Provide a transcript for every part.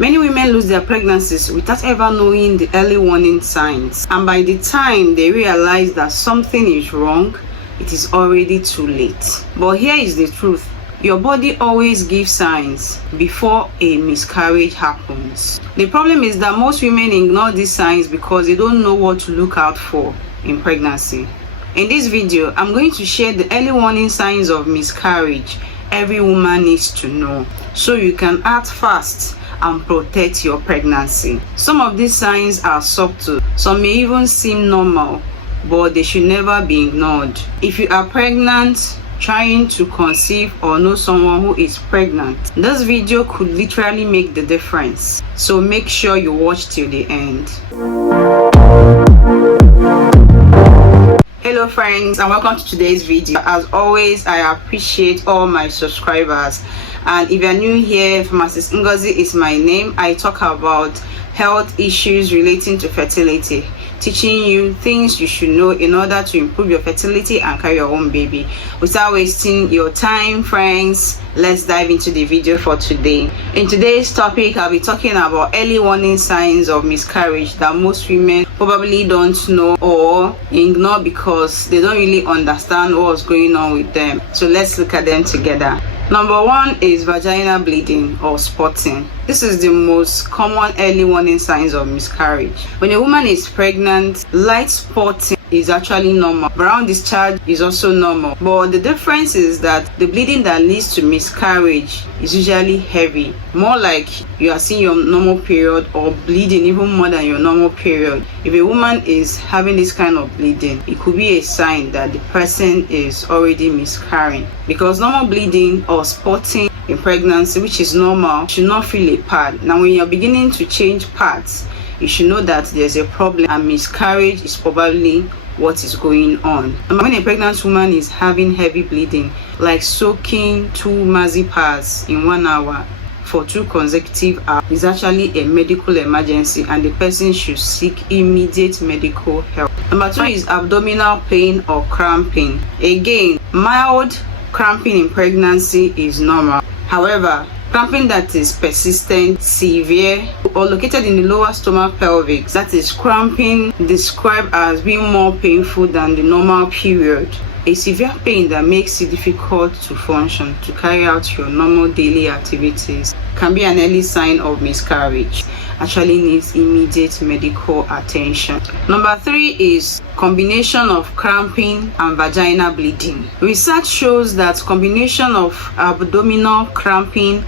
Many women lose their pregnancies without ever knowing the early warning signs, and by the time they realize that something is wrong, it is already too late. But here is the truth. Your body always gives signs before a miscarriage happens. The problem is that most women ignore these signs because they don't know what to look out for in pregnancy. In this video, I'm going to share the early warning signs of miscarriage every woman needs to know, so you can act fast and protect your pregnancy. Some of these signs are subtle. Some may even seem normal, but they should never be ignored. If you are pregnant, trying to conceive, or know someone who is pregnant, this video could literally make the difference. So make sure you watch till the end. Hello friends, and welcome to today's video. As always, I appreciate all my subscribers, and if you're new here, Pharmacist Ngozi is my name. I talk about health issues relating to fertility, teaching you things you should know in order to improve your fertility and carry your own baby. Without wasting your time, friends, let's dive into the video for today. In today's topic, I'll be talking about early warning signs of miscarriage that most women probably don't know or ignore because they don't really understand what's going on with them. So let's look at them together. Number one is vaginal bleeding or spotting. This is the most common early warning signs of miscarriage. When a woman is pregnant, light spotting is actually normal. Brown discharge is also normal. But the difference is that the bleeding that leads to miscarriage is usually heavy. More like you are seeing your normal period or bleeding even more than your normal period. If a woman is having this kind of bleeding, it could be a sign that the person is already miscarrying. Because normal bleeding or spotting in pregnancy, which is normal, should not feel a pad. Now when you're beginning to change pads, you should know that there's a problem and miscarriage is probably what is going on. And when a pregnant woman is having heavy bleeding, like soaking 2 maxi pads in 1 hour for 2 consecutive hours, is actually a medical emergency and the person should seek immediate medical help. Number 2 is abdominal pain or cramping. Again, mild cramping in pregnancy is normal. However, cramping that is persistent, severe, or located in the lower stomach pelvis, that is cramping described as being more painful than the normal period. A severe pain that makes it difficult to function, to carry out your normal daily activities, can be an early sign of miscarriage. Actually needs immediate medical attention. Number 3 is combination of cramping and vaginal bleeding. Research shows that combination of abdominal cramping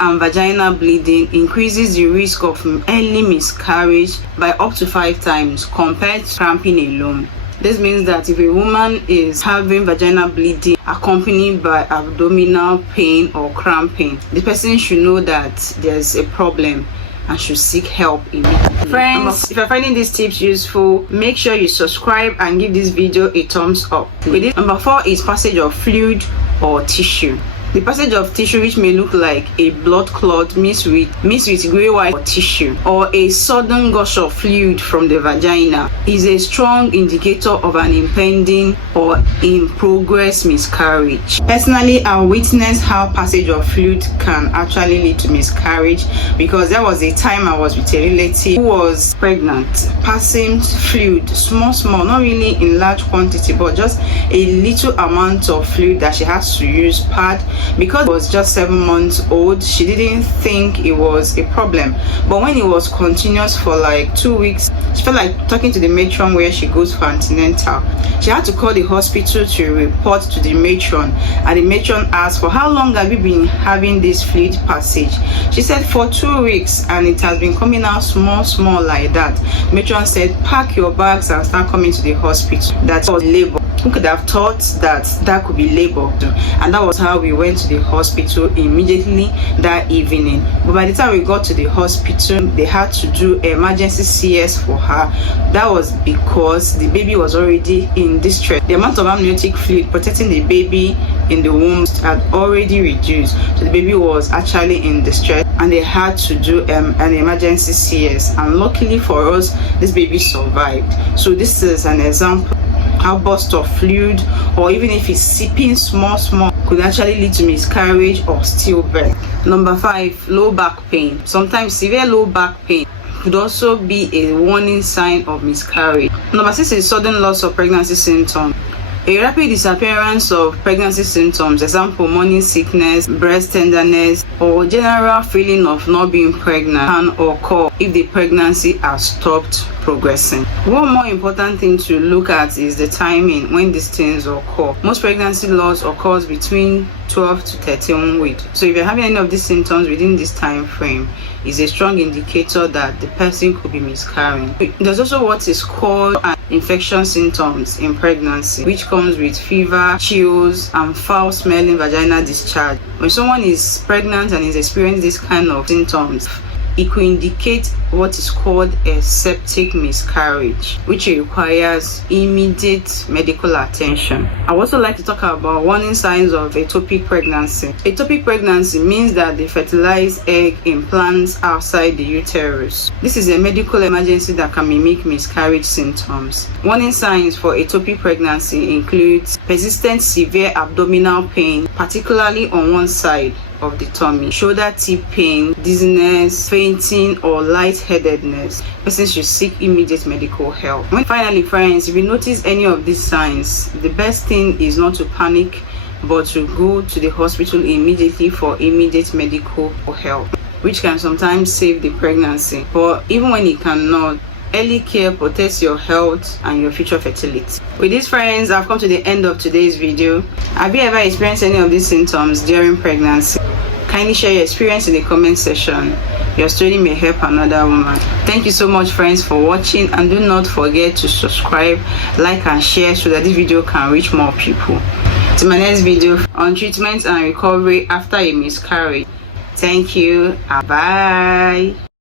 and vaginal bleeding increases the risk of early miscarriage by up to 5 times compared to cramping alone. This means that if a woman is having vaginal bleeding accompanied by abdominal pain or cramping, the person should know that there's a problem and should seek help immediately. Friends, if you're finding these tips useful, make sure you subscribe and give this video a thumbs up. Number 4 is passage of fluid or tissue. The passage of tissue, which may look like a blood clot mixed with grey white or tissue, or a sudden gush of fluid from the vagina, is a strong indicator of an impending or in progress miscarriage. Personally, I witnessed how passage of fluid can actually lead to miscarriage, because there was a time I was with a relative who was pregnant, passing fluid, small, not really in large quantity, but just a little amount of fluid that she has to use pad. Because it was just 7 months old, she didn't think it was a problem. But when it was continuous for like 2 weeks, she felt like talking to the matron where she goes for antenatal. She had to call the hospital to report to the matron, and the matron asked, for how long have you been having this fluid passage? She said for 2 weeks, and it has been coming out small like that. Matron said, pack your bags and start coming to the hospital. That was labor. Who could have thought that could be labor? And that was how we went to the hospital immediately that evening. But by the time we got to the hospital, they had to do emergency CS for her. That was because the baby was already in distress. The amount of amniotic fluid protecting the baby in the womb had already reduced, so the baby was actually in distress, and they had to do an emergency CS. And luckily for us, this baby survived. So this is an example how burst of fluid, or even if it's sipping small, could actually lead to miscarriage or stillbirth. Number 5, low back pain. Sometimes severe low back pain could also be a warning sign of miscarriage. Number 6 is sudden loss of pregnancy symptoms. A rapid disappearance of pregnancy symptoms, example morning sickness, breast tenderness, or general feeling of not being pregnant, can occur if the pregnancy has stopped progressing. One more important thing to look at is the timing when these things occur. Most pregnancy loss occurs between 12 to 13 weeks. So if you're having any of these symptoms within this time frame, is a strong indicator that the person could be miscarrying. There's also what is called an infection symptoms in pregnancy, which comes with fever, chills, and foul smelling vaginal discharge. When someone is pregnant and is experiencing this kind of symptoms, it could indicate what is called a septic miscarriage, which requires immediate medical attention. I would also like to talk about warning signs of ectopic pregnancy. Ectopic pregnancy means that the fertilized egg implants outside the uterus. This is a medical emergency that can mimic miscarriage symptoms. Warning signs for ectopic pregnancy include persistent severe abdominal pain, particularly on one side of the tummy, shoulder tip pain, dizziness, fainting, or lightheadedness. Person should seek immediate medical help. Finally, friends, if you notice any of these signs, the best thing is not to panic, but to go to the hospital immediately for immediate medical help, which can sometimes save the pregnancy. But even when it cannot, early care protects your health and your future fertility. With this, friends, I've come to the end of today's video. Have you ever experienced any of these symptoms during pregnancy? Kindly share your experience in the comment section. Your story may help another woman. Thank you so much, friends, for watching, and do not forget to subscribe, like, and share so that this video can reach more people. To my next video on treatment and recovery after a miscarriage. Thank you and bye.